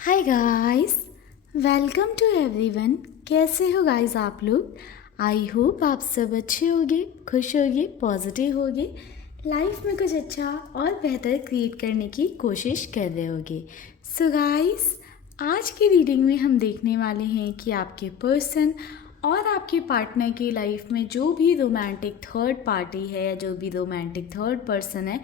Hi guys, welcome to everyone. कैसे हो guys आप लोग? आई होप आप सब अच्छे होगे, खुश होगे, पॉजिटिव होगे, लाइफ में कुछ अच्छा और बेहतर क्रिएट करने की कोशिश कर रहे होगे। सो गाइस, आज की रीडिंग में हम देखने वाले हैं कि आपके पर्सन और आपके पार्टनर की लाइफ में जो भी रोमांटिक थर्ड पार्टी है या जो भी रोमांटिक थर्ड पर्सन है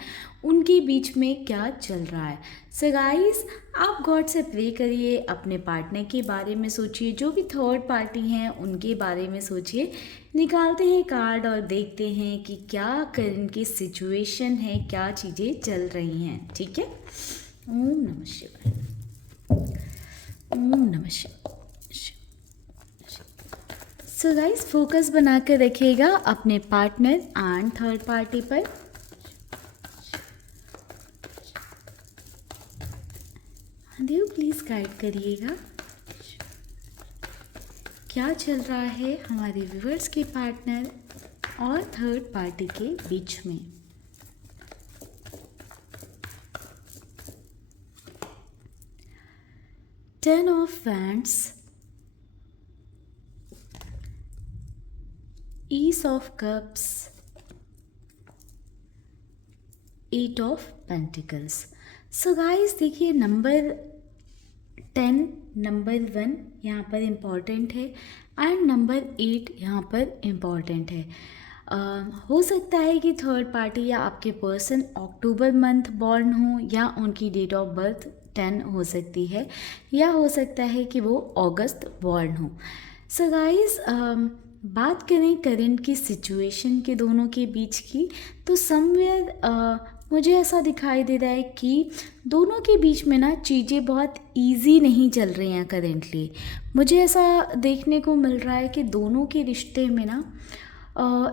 उनके बीच में क्या चल रहा है। सो गाइस, आप गॉड से प्रे करिए, अपने पार्टनर के बारे में सोचिए, जो भी थर्ड पार्टी हैं उनके बारे में सोचिए। निकालते हैं कार्ड और देखते हैं कि क्या करंट की सिचुएशन है, क्या चीज़ें चल रही हैं। ठीक है, ओम नमः शिवाय, ओम नमः शिवाय। सो गाइस, फोकस बना कर रखिएगा अपने पार्टनर एंड थर्ड पार्टी पर। देव प्लीज़ गाइड करिएगा क्या चल रहा है हमारे व्यूअर्स के पार्टनर और थर्ड पार्टी के बीच में। Ten of wands, ace of cups, eight of pentacles. So guys देखिए, नंबर 10, नंबर 1 यहाँ पर इम्पॉर्टेंट है एंड नंबर 8 यहाँ पर इम्पॉर्टेंट है। हो सकता है कि थर्ड पार्टी या आपके पर्सन अक्टूबर मंथ बॉर्न हो या उनकी डेट ऑफ बर्थ 10 हो सकती है, या हो सकता है कि वो अगस्त बॉर्न हो। सो गाइस, बात करें करंट की सिचुएशन के दोनों के बीच की, तो समवेयर मुझे ऐसा दिखाई दे रहा है कि दोनों के बीच में ना चीज़ें बहुत इजी नहीं चल रही हैं करेंटली। मुझे ऐसा देखने को मिल रहा है कि दोनों के रिश्ते में ना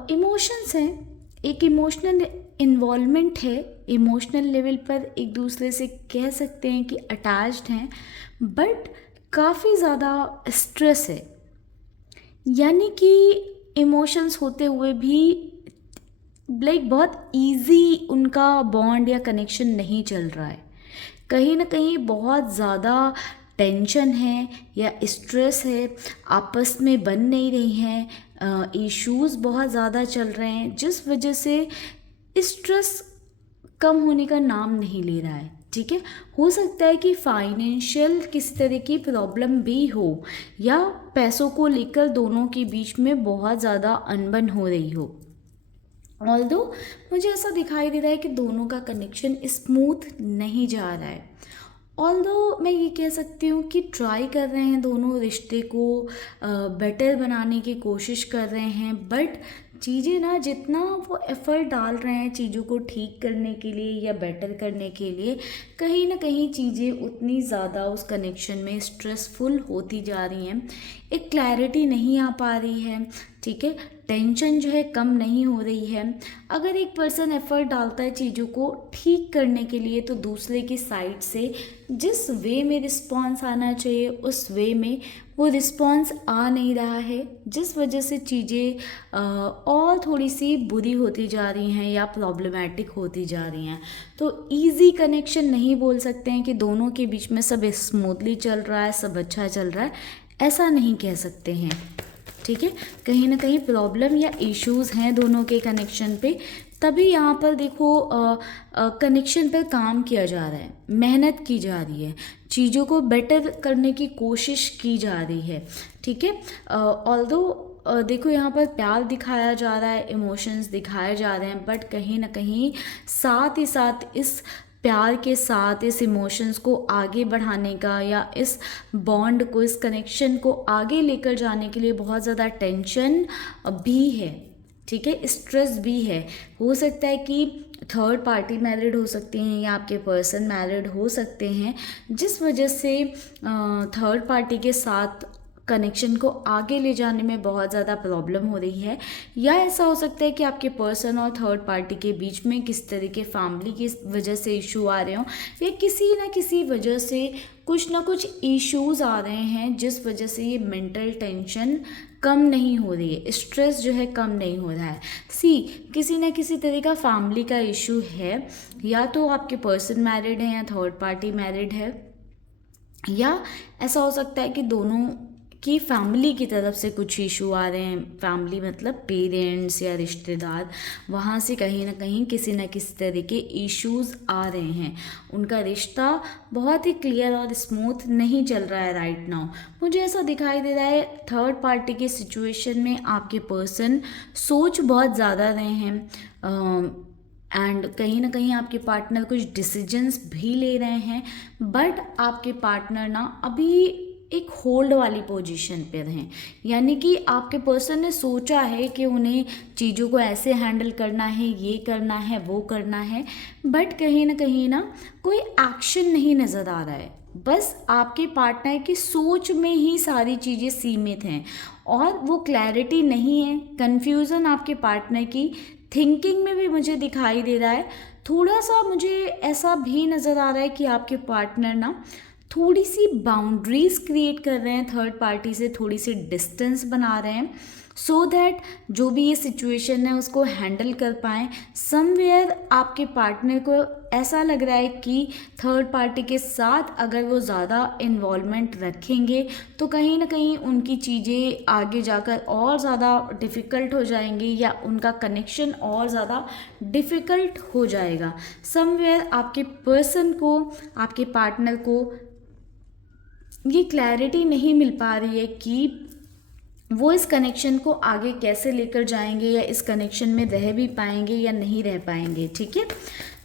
इमोशंस हैं, एक इमोशनल इन्वॉल्वमेंट है, इमोशनल लेवल पर एक दूसरे से कह सकते हैं कि अटैच्ड हैं, बट काफ़ी ज़्यादा स्ट्रेस है। यानी कि इमोशंस होते हुए भी लाइक बहुत इजी उनका बॉन्ड या कनेक्शन नहीं चल रहा है। कहीं ना कहीं बहुत ज़्यादा टेंशन है या स्ट्रेस है, आपस में बन नहीं रही हैं, इश्यूज़ बहुत ज़्यादा चल रहे हैं, जिस वजह से स्ट्रेस कम होने का नाम नहीं ले रहा है। ठीक है, हो सकता है कि फाइनेंशियल किसी तरह की प्रॉब्लम भी हो या पैसों को लेकर दोनों के बीच में बहुत ज़्यादा अनबन हो रही हो। ऑल्दो मुझे ऐसा दिखाई दे रहा है कि दोनों का कनेक्शन स्मूथ नहीं जा रहा है। ऑल्दो मैं ये कह सकती हूँ कि ट्राई कर रहे हैं, दोनों रिश्ते को बेटर बनाने की कोशिश कर रहे हैं, बट चीज़ें ना जितना वो एफ़र्ट डाल रहे हैं चीज़ों को ठीक करने के लिए या बेटर करने के लिए, कहीं ना कहीं चीज़ें उतनी ज़्यादा उस कनेक्शन में स्ट्रेसफुल होती जा रही हैं, एक क्लैरिटी नहीं आ पा रही है। ठीक है, टेंशन जो है कम नहीं हो रही है। अगर एक पर्सन एफर्ट डालता है चीज़ों को ठीक करने के लिए, तो दूसरे की साइड से जिस वे में रिस्पॉन्स आना चाहिए उस वे में वो रिस्पॉन्स आ नहीं रहा है, जिस वजह से चीज़ें और थोड़ी सी बुरी होती जा रही हैं या प्रॉब्लमेटिक होती जा रही हैं। तो इजी कनेक्शन नहीं बोल सकते हैं कि दोनों के बीच में सब स्मूथली चल रहा है, सब अच्छा चल रहा है, ऐसा नहीं कह सकते हैं। ठीक है, कहीं ना कहीं प्रॉब्लम या इश्यूज़ हैं दोनों के कनेक्शन पे, तभी यहाँ पर देखो कनेक्शन पर काम किया जा रहा है, मेहनत की जा रही है, चीज़ों को बेटर करने की कोशिश की जा रही है। ठीक है, ऑल्दो देखो यहाँ पर प्यार दिखाया जा रहा है, इमोशंस दिखाए जा रहे हैं, बट कहीं ना कहीं साथ ही साथ इस प्यार के साथ इस इमोशंस को आगे बढ़ाने का या इस बॉन्ड को, इस कनेक्शन को आगे लेकर जाने के लिए बहुत ज़्यादा टेंशन भी है। ठीक है, स्ट्रेस भी है। हो सकता है कि थर्ड पार्टी मैरिड हो सकती हैं या आपके पर्सन मैरिड हो सकते हैं, जिस वजह से थर्ड पार्टी के साथ कनेक्शन को आगे ले जाने में बहुत ज़्यादा प्रॉब्लम हो रही है। या ऐसा हो सकता है कि आपके पर्सन और थर्ड पार्टी के बीच में किस तरह के फैमिली की वजह से इशू आ रहे हों, या किसी न किसी वजह से कुछ ना कुछ इश्यूज़ आ रहे हैं, जिस वजह से ये मेंटल टेंशन कम नहीं हो रही है, स्ट्रेस जो है कम नहीं हो रहा है। किसी न किसी तरह का फैमिली का इशू है, या तो आपके पर्सन मैरिड है या थर्ड पार्टी मैरिड है, या ऐसा हो सकता है कि दोनों की फैमिली की तरफ से कुछ इशू आ रहे हैं। फैमिली मतलब पेरेंट्स या रिश्तेदार, वहाँ से कहीं ना कहीं किसी न किसी तरह के इश्यूज आ रहे हैं। उनका रिश्ता बहुत ही क्लियर और स्मूथ नहीं चल रहा है राइट नाउ। मुझे ऐसा दिखाई दे रहा है थर्ड पार्टी के सिचुएशन में आपके पर्सन सोच बहुत ज़्यादा रहे हैं एंड कहीं ना कहीं आपके पार्टनर कुछ डिसीजंस भी ले रहे हैं, बट आपके पार्टनर ना अभी एक होल्ड वाली पोजीशन पे रहें। यानी कि आपके पर्सन ने सोचा है कि उन्हें चीज़ों को ऐसे हैंडल करना है, ये करना है, वो करना है, बट कहीं ना कोई एक्शन नहीं नज़र आ रहा है। बस आपके पार्टनर की सोच में ही सारी चीज़ें सीमित हैं और वो क्लैरिटी नहीं है। कन्फ्यूज़न आपके पार्टनर की थिंकिंग में भी मुझे दिखाई दे रहा है। थोड़ा सा मुझे ऐसा भी नज़र आ रहा है कि आपके पार्टनर ना थोड़ी सी बाउंड्रीज क्रिएट कर रहे हैं, थर्ड पार्टी से थोड़ी सी डिस्टेंस बना रहे हैं सो दैट जो भी ये सिचुएशन है उसको हैंडल कर पाएँ। समवेयर आपके पार्टनर को ऐसा लग रहा है कि थर्ड पार्टी के साथ अगर वो ज़्यादा इन्वॉल्वमेंट रखेंगे तो कहीं ना कहीं उनकी चीज़ें आगे जाकर और ज़्यादा डिफ़िकल्ट हो जाएंगी या उनका कनेक्शन और ज़्यादा डिफ़िकल्ट हो जाएगा। समवेयर आपके पर्सन को, आपके पार्टनर को ये क्लैरिटी नहीं मिल पा रही है कि वो इस कनेक्शन को आगे कैसे लेकर जाएंगे या इस कनेक्शन में रह भी पाएंगे या नहीं रह पाएंगे। ठीक है,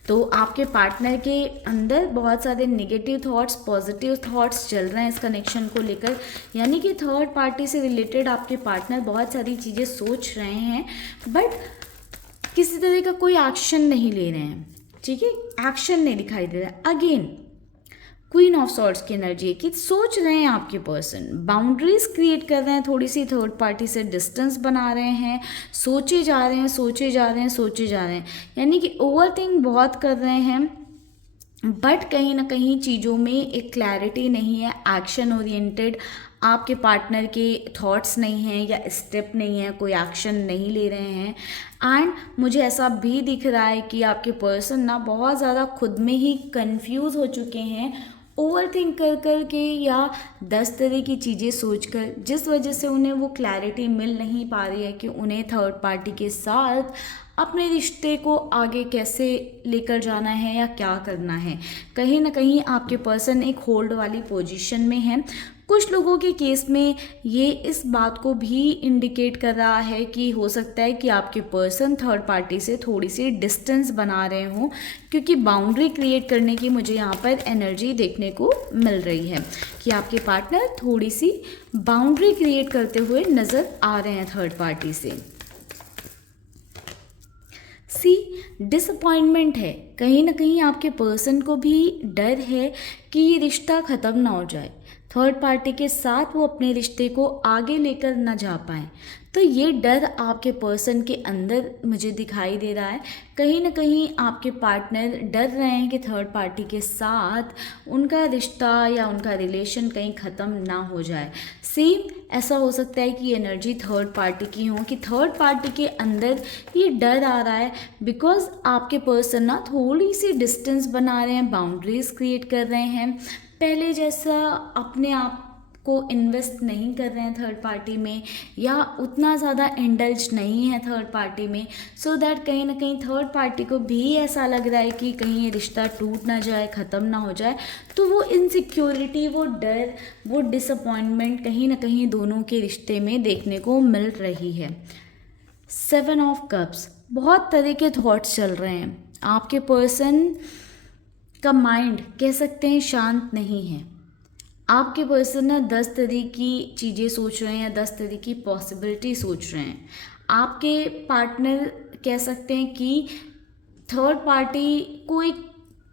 तो आपके पार्टनर के अंदर बहुत सारे नेगेटिव थॉट्स, पॉजिटिव थॉट्स चल रहे हैं इस कनेक्शन को लेकर। यानी कि थर्ड पार्टी से रिलेटेड आपके पार्टनर बहुत सारी चीज़ें सोच रहे हैं बट किसी तरह का कोई एक्शन नहीं ले रहे हैं। ठीक है, एक्शन नहीं दिखाई दे रहा है। अगेन क्वीन ऑफ सॉर्ड्स की एनर्जी है कि सोच रहे हैं आपके पर्सन, बाउंड्रीज क्रिएट कर रहे हैं, थोड़ी सी थर्ड पार्टी से डिस्टेंस बना रहे हैं, सोचे जा रहे हैं, सोचे जा रहे हैं, सोचे जा रहे हैं। यानी कि ओवर थिंक बहुत कर रहे हैं बट कहीं ना कहीं चीज़ों में एक क्लैरिटी नहीं है, एक्शन ओरिएंटेड आपके पार्टनर के थॉट्स नहीं हैं या स्टेप नहीं है, कोई एक्शन नहीं ले रहे हैं। एंड मुझे ऐसा भी दिख रहा है कि आपके पर्सन ना बहुत ज़्यादा खुद में ही कंफ्यूज हो चुके हैं, ओवर थिंक कर के या 10 तरह की चीज़ें सोचकर, जिस वजह से उन्हें वो क्लैरिटी मिल नहीं पा रही है कि उन्हें थर्ड पार्टी के साथ अपने रिश्ते को आगे कैसे लेकर जाना है या क्या करना है। कहीं ना कहीं आपके पर्सन एक होल्ड वाली पोजीशन में है। कुछ लोगों के केस में ये इस बात को भी इंडिकेट कर रहा है कि हो सकता है कि आपके पर्सन थर्ड पार्टी से थोड़ी सी डिस्टेंस बना रहे हों, क्योंकि बाउंड्री क्रिएट करने की मुझे यहाँ पर एनर्जी देखने को मिल रही है कि आपके पार्टनर थोड़ी सी बाउंड्री क्रिएट करते हुए नज़र आ रहे हैं थर्ड पार्टी से। सी डिसअपॉइंटमेंट है, कहीं ना कहीं आपके पर्सन को भी डर है कि ये रिश्ता ख़त्म ना हो जाए, थर्ड पार्टी के साथ वो अपने रिश्ते को आगे लेकर ना जा पाए। तो ये डर आपके पर्सन के अंदर मुझे दिखाई दे रहा है। कहीं ना कहीं आपके पार्टनर डर रहे हैं कि थर्ड पार्टी के साथ उनका रिश्ता या उनका रिलेशन कहीं ख़त्म ना हो जाए। सेम ऐसा हो सकता है कि एनर्जी थर्ड पार्टी की हो, कि थर्ड पार्टी के अंदर ये डर आ रहा है बिकॉज आपके पर्सन ना थोड़ी सी डिस्टेंस बना रहे हैं, बाउंड्रीज क्रिएट कर रहे हैं, पहले जैसा अपने आप को इन्वेस्ट नहीं कर रहे हैं थर्ड पार्टी में या उतना ज़्यादा इंडल्ज नहीं है थर्ड पार्टी में, सो दैट कहीं ना कहीं थर्ड पार्टी को भी ऐसा लग रहा है कि कहीं ये रिश्ता टूट ना जाए, ख़त्म ना हो जाए। तो वो इनसिक्योरिटी, वो डर, वो डिसअपॉइंटमेंट कहीं ना कहीं दोनों के रिश्ते में देखने को मिल रही है। 7 ऑफ कप्स, बहुत तरह के थॉट्स चल रहे हैं। आपके पर्सन का माइंड कह सकते हैं शांत नहीं है। आपके पर्सन ना 10 तरह की चीज़ें सोच रहे हैं या 10 तरह की पॉसिबिलिटी सोच रहे हैं। आपके पार्टनर कह सकते हैं कि थर्ड पार्टी को एक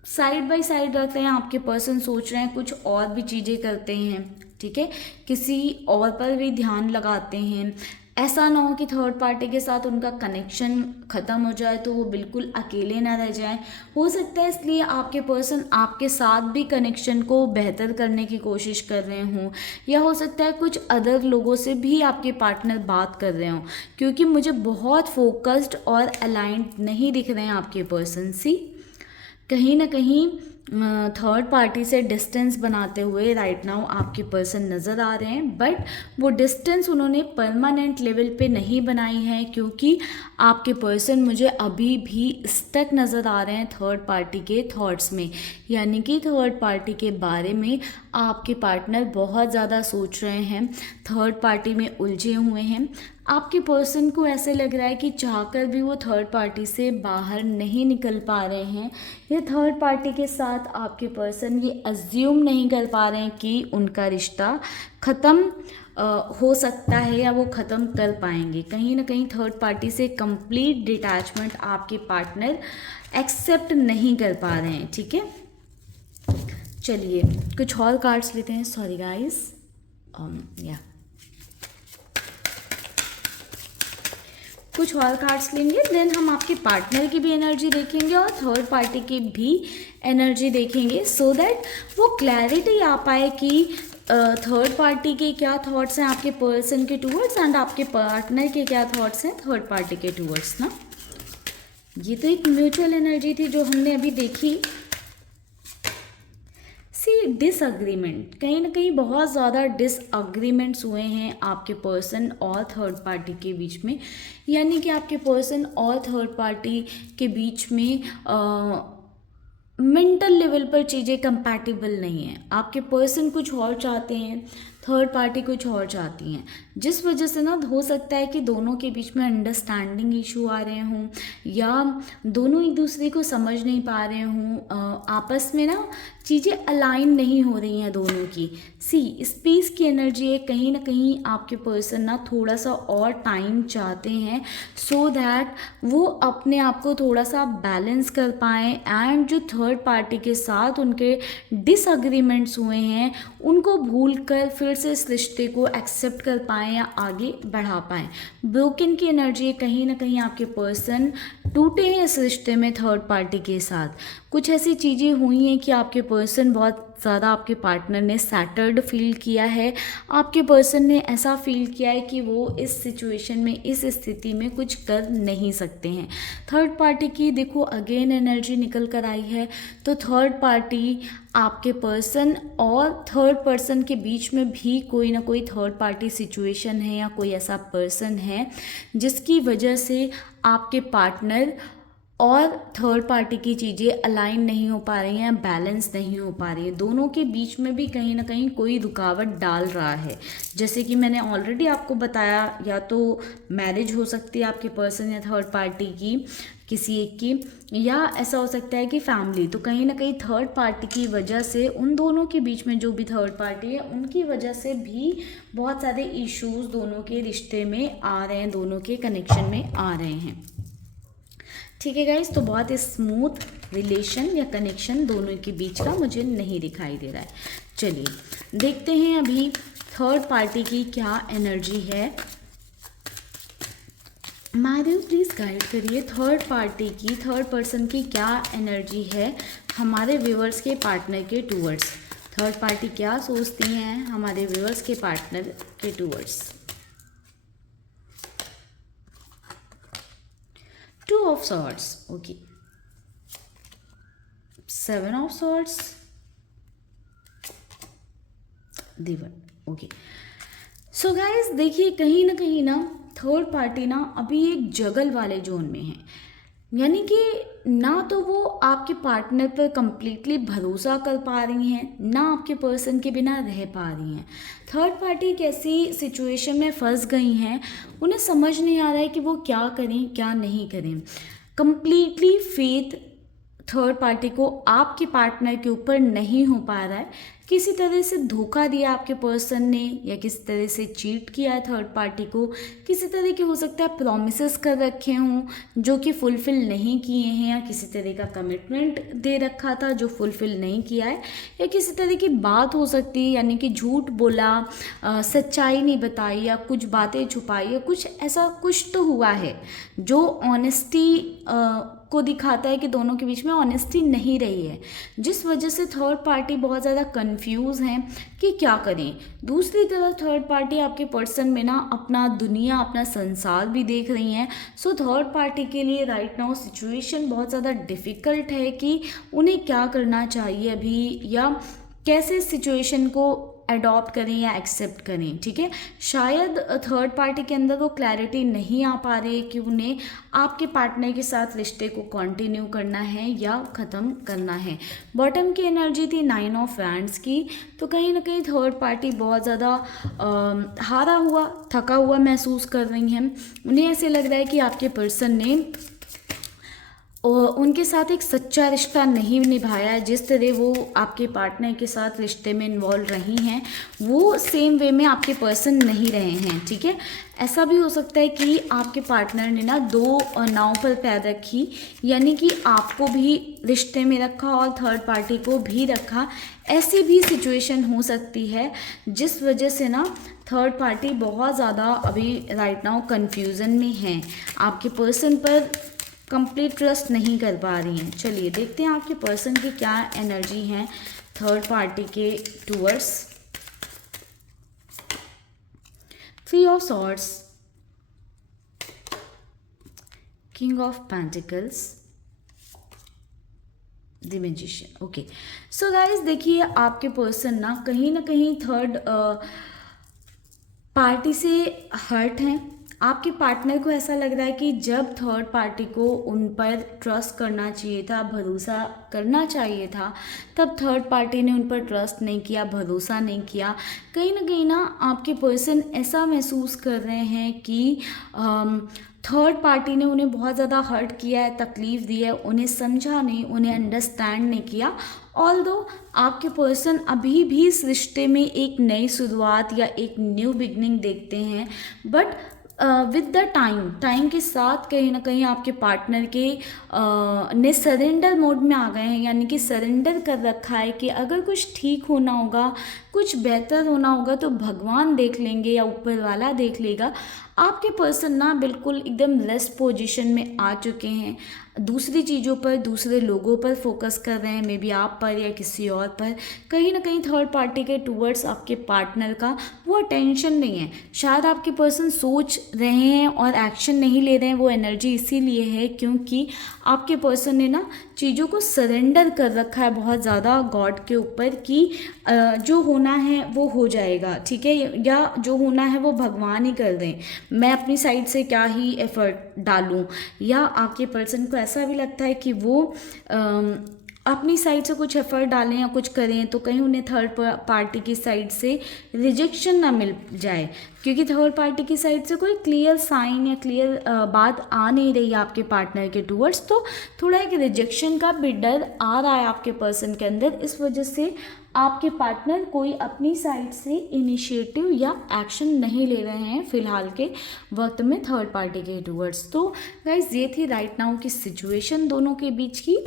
साइड बाय साइड रखते हैं, आपके पर्सन सोच रहे हैं कुछ और भी चीज़ें करते हैं। ठीक है, किसी और पर भी ध्यान लगाते हैं। ऐसा ना हो कि थर्ड पार्टी के साथ उनका कनेक्शन ख़त्म हो जाए तो वो बिल्कुल अकेले ना रह जाएं। हो सकता है इसलिए आपके पर्सन आपके साथ भी कनेक्शन को बेहतर करने की कोशिश कर रहे हों, या हो सकता है कुछ अदर लोगों से भी आपके पार्टनर बात कर रहे हों, क्योंकि मुझे बहुत फोकस्ड और अलाइंड नहीं दिख रहे हैं आपके पर्सन। सी कहीं ना कहीं थर्ड पार्टी से डिस्टेंस बनाते हुए राइट नाउ आपके पर्सन नज़र आ रहे हैं, बट वो डिस्टेंस उन्होंने परमानेंट लेवल पे नहीं बनाई है, क्योंकि आपके पर्सन मुझे अभी भी स्टक नज़र आ रहे हैं थर्ड पार्टी के थॉट्स में। यानी कि थर्ड पार्टी के बारे में आपके पार्टनर बहुत ज़्यादा सोच रहे हैं, थर्ड पार्टी में उलझे हुए हैं। आपके पर्सन को ऐसे लग रहा है कि चाहकर भी वो थर्ड पार्टी से बाहर नहीं निकल पा रहे हैं, या थर्ड पार्टी के साथ आपके पर्सन ये अज्यूम नहीं कर पा रहे हैं कि उनका रिश्ता ख़त्म हो सकता है या वो ख़त्म कर पाएंगे। कहीं ना कहीं थर्ड पार्टी से कंप्लीट डिटैचमेंट आपके पार्टनर एक्सेप्ट नहीं कर पा रहे हैं। ठीक है, चलिए कुछ और कार्ड्स लेते हैं। सॉरी गाइस, या कुछ और कार्ड्स लेंगे, देन हम आपके पार्टनर की भी एनर्जी देखेंगे और थर्ड पार्टी की भी एनर्जी देखेंगे, सो दैट वो क्लैरिटी आ पाए कि थर्ड पार्टी के क्या थॉट्स हैं आपके पर्सन के टूवर्ड्स एंड आपके पार्टनर के क्या थॉट्स हैं थर्ड पार्टी के टूवर्ड्स ना। ये तो एक म्यूचुअल एनर्जी थी जो हमने अभी देखी। सी डिसअग्रीमेंट, कहीं ना कहीं बहुत ज़्यादा डिसअग्रीमेंट्स हुए हैं आपके पर्सन और थर्ड पार्टी के बीच में। यानी कि आपके पर्सन और थर्ड पार्टी के बीच में मेंटल लेवल पर चीज़ें कंपैटिबल नहीं हैं। आपके पर्सन कुछ और चाहते हैं, थर्ड पार्टी कुछ और चाहती हैं, जिस वजह से ना हो सकता है कि दोनों के बीच में अंडरस्टैंडिंग इशू आ रहे हों, या दोनों एक दूसरे को समझ नहीं पा रहे हों, आपस में ना चीज़ें अलाइन नहीं हो रही हैं दोनों की। सी स्पेस की एनर्जी है, कहीं ना कहीं आपके पर्सन ना थोड़ा सा और टाइम चाहते हैं, सो दैट वो अपने आप को थोड़ा सा बैलेंस कर पाएँ, एंड जो थर्ड पार्टी के साथ उनके डिसअग्रीमेंट्स हुए हैं उनको भूल कर फिर से इस रिश्ते को एक्सेप्ट कर पाएँ या आगे बढ़ा पाएँ। ब्रोकन की एनर्जी, कहीं ना कहीं आपके पर्सन टूटे हैं इस रिश्ते में थर्ड पार्टी के साथ। कुछ ऐसी चीज़ें हुई हैं कि आपके पर्सन बहुत ज़्यादा, आपके पार्टनर ने सैटर्ड फील किया है, आपके पर्सन ने ऐसा फील किया है कि वो इस सिचुएशन में, इस स्थिति में कुछ कर नहीं सकते हैं। थर्ड पार्टी की देखो अगेन एनर्जी निकल कर आई है, तो थर्ड पार्टी आपके पर्सन और थर्ड पर्सन के बीच में भी कोई ना कोई थर्ड पार्टी सिचुएशन है, या कोई ऐसा पर्सन है जिसकी वजह से आपके पार्टनर और थर्ड पार्टी की चीज़ें अलाइन नहीं हो पा रही हैं, बैलेंस नहीं हो पा रही है। दोनों के बीच में भी कहीं ना कहीं कोई रुकावट डाल रहा है। जैसे कि मैंने ऑलरेडी आपको बताया, या तो मैरिज हो सकती है आपके पर्सन या थर्ड पार्टी की किसी एक की, या ऐसा हो सकता है कि फैमिली। तो कहीं ना कहीं थर्ड पार्टी की वजह से, उन दोनों के बीच में जो भी थर्ड पार्टी है उनकी वजह से भी बहुत सारे इश्यूज दोनों के रिश्ते में आ रहे हैं, दोनों के कनेक्शन में आ रहे हैं। ठीक है गाइस, तो बहुत स्मूथ रिलेशन या कनेक्शन दोनों के बीच का मुझे नहीं दिखाई दे रहा है। चलिए देखते हैं अभी थर्ड पार्टी की क्या एनर्जी है। महादेव प्लीज़ गाइड करिए थर्ड पार्टी की, थर्ड पर्सन की क्या एनर्जी है हमारे व्यूअर्स के पार्टनर के टूवर्ड्स। थर्ड पार्टी क्या सोचती हैं हमारे व्यूअर्स के पार्टनर के towards. Two of swords, okay, seven of swords, दिवन, ओके। सो गाइस देखिए, कहीं ना थर्ड पार्टी ना अभी एक जगल वाले जोन में है। यानी कि ना तो वो आपके पार्टनर पर कंप्लीटली भरोसा कर पा रही हैं, ना आपके पर्सन के बिना रह पा रही हैं। थर्ड पार्टी एक ऐसी सिचुएशन में फंस गई हैं, उन्हें समझ नहीं आ रहा है कि वो क्या करें क्या नहीं करें। कंप्लीटली फेथ थर्ड पार्टी को आपके पार्टनर के ऊपर नहीं हो पा रहा है। किसी तरह से धोखा दिया आपके पर्सन ने, या किसी तरह से चीट किया है थर्ड पार्टी को, किसी तरह के हो सकता है प्रॉमिसेस कर रखे हों जो कि फुलफ़िल नहीं किए हैं, या किसी तरह का कमिटमेंट दे रखा था जो फुलफ़िल नहीं किया है, या किसी तरह की बात हो सकती है, यानी कि झूठ बोला, सच्चाई नहीं बताई, या कुछ बातें छुपाई, या कुछ ऐसा कुछ तो हुआ है जो ऑनेस्टी को दिखाता है कि दोनों के बीच में ऑनेस्टी नहीं रही है, जिस वजह से थर्ड पार्टी बहुत ज़्यादा कंफ्यूज हैं कि क्या करें। दूसरी तरफ थर्ड पार्टी आपके पर्सन में ना अपना दुनिया, अपना संसार भी देख रही हैं। सो थर्ड पार्टी के लिए राइट नाउ सिचुएशन बहुत ज़्यादा डिफ़िकल्ट है कि उन्हें क्या करना चाहिए अभी, या कैसे सिचुएशन को अडॉप्ट करें या एक्सेप्ट करें। ठीक है, शायद थर्ड पार्टी के अंदर वो क्लैरिटी नहीं आ पा रही कि उन्हें आपके पार्टनर के साथ रिश्ते को कंटिन्यू करना है या ख़त्म करना है। बॉटम की एनर्जी थी 9 ऑफ वैंड्स की, तो कहीं ना कहीं थर्ड पार्टी बहुत ज़्यादा हारा हुआ, थका हुआ महसूस कर रही हैं। उन्हें ऐसे लग रहा है कि आपके पर्सन ने और उनके साथ एक सच्चा रिश्ता नहीं निभाया है। जिस तरह वो आपके पार्टनर के साथ रिश्ते में इन्वॉल्व रही हैं, वो सेम वे में आपके पर्सन नहीं रहे हैं। ठीक है, ऐसा भी हो सकता है कि आपके पार्टनर ने ना 2 नाव पर पैर रखी, यानी कि आपको भी रिश्ते में रखा और थर्ड पार्टी को भी रखा। ऐसी भी सिचुएशन हो सकती है, जिस वजह से ना थर्ड पार्टी बहुत ज़्यादा अभी राइट नाउ कन्फ्यूज़न में है, आपके पर्सन पर कंप्लीट ट्रस्ट नहीं कर पा रही हैं। चलिए देखते हैं आपके पर्सन की क्या एनर्जी है थर्ड पार्टी के towards. 3 of swords, king of pentacles, the magician. Okay, so guys देखिए आपके पर्सन ना कहीं थर्ड पार्टी से हर्ट हैं। आपके पार्टनर को ऐसा लग रहा है कि जब थर्ड पार्टी को उन पर ट्रस्ट करना चाहिए था, भरोसा करना चाहिए था, तब थर्ड पार्टी ने उन पर ट्रस्ट नहीं किया, भरोसा नहीं किया। कहीं ना आपके पर्सन ऐसा महसूस कर रहे हैं कि थर्ड पार्टी ने उन्हें बहुत ज़्यादा हर्ट किया है, तकलीफ़ दी है, उन्हें समझा नहीं, उन्हें अंडरस्टैंड नहीं किया। ऑल्दो आपके पर्सन अभी भी इस रिश्ते में एक नई शुरुआत या एक न्यू बिगनिंग देखते हैं, बट विद द टाइम के साथ कहीं ना कहीं आपके पार्टनर के ने सरेंडर मोड में आ गए हैं, यानी कि सरेंडर कर रखा है कि अगर कुछ ठीक होना होगा, कुछ बेहतर होना होगा तो भगवान देख लेंगे या ऊपर वाला देख लेगा। आपके पर्सन ना बिल्कुल एकदम रेस्ट पोजीशन में आ चुके हैं, दूसरी चीज़ों पर, दूसरे लोगों पर फोकस कर रहे हैं, मे बी आप पर या किसी और पर। कहीं ना कहीं थर्ड पार्टी के टूवर्ड्स आपके पार्टनर का वो अटेंशन नहीं है। शायद आपके पर्सन सोच रहे हैं और एक्शन नहीं ले रहे हैं, वो एनर्जी इसीलिए है क्योंकि आपके पर्सन ने ना चीज़ों को सरेंडर कर रखा है बहुत ज़्यादा गॉड के ऊपर कि जो होना है वो हो जाएगा। ठीक है, या जो होना है वो भगवान ही कर दें, मैं अपनी साइड से क्या ही एफर्ट डालूं। या आपके पर्सन को ऐसा भी लगता है कि वो अपनी साइड से कुछ एफर्ट डालें या कुछ करें तो कहीं उन्हें थर्ड पार्टी की साइड से रिजेक्शन ना मिल जाए, क्योंकि थर्ड पार्टी की साइड से कोई क्लियर साइन या क्लियर बात आ नहीं रही है आपके पार्टनर के टूवर्ड्स। तो थोड़ा एक रिजेक्शन का भी डर आ रहा है आपके पर्सन के अंदर। इस वजह से आपके पार्टनर कोई अपनी साइड से इनिशिएटिव या एक्शन नहीं ले रहे हैं फिलहाल के वक्त में थर्ड पार्टी के टूवर्ड्स। तो गाइस ये थी राइट नाउ की सिचुएशन दोनों के बीच की।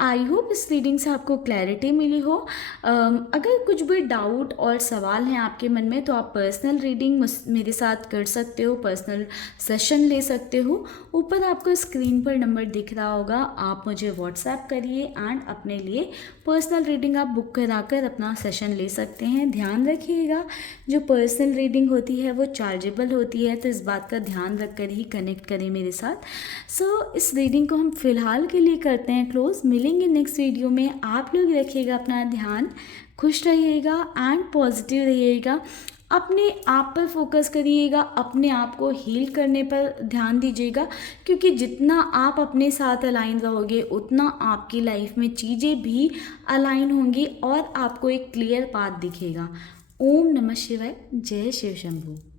आई होप इस रीडिंग से आपको क्लैरिटी मिली हो। अगर कुछ भी डाउट और सवाल हैं आपके मन में तो आप पर्सनल रीडिंग मेरे साथ कर सकते हो, पर्सनल सेशन ले सकते हो। ऊपर आपको स्क्रीन पर नंबर दिख रहा होगा, आप मुझे व्हाट्सएप करिए एंड अपने लिए पर्सनल रीडिंग आप बुक कराकर अपना सेशन ले सकते हैं। ध्यान रखिएगा, जो पर्सनल रीडिंग होती है वो चार्जेबल होती है, तो इस बात का ध्यान रख कर ही कनेक्ट करें मेरे साथ। सो इस रीडिंग को हम फिलहाल के लिए करते हैं क्लोज। मिलेंगे नेक्स्ट वीडियो में। आप लोग रखिएगा अपना ध्यान, खुश रहिएगा एंड पॉजिटिव रहिएगा। अपने आप पर फोकस करिएगा, अपने आप को हील करने पर ध्यान दीजिएगा, क्योंकि जितना आप अपने साथ अलाइन रहोगे उतना आपकी लाइफ में चीज़ें भी अलाइन होंगी और आपको एक क्लियर पाथ दिखेगा। ओम नमः शिवाय, जय शिव शंभू।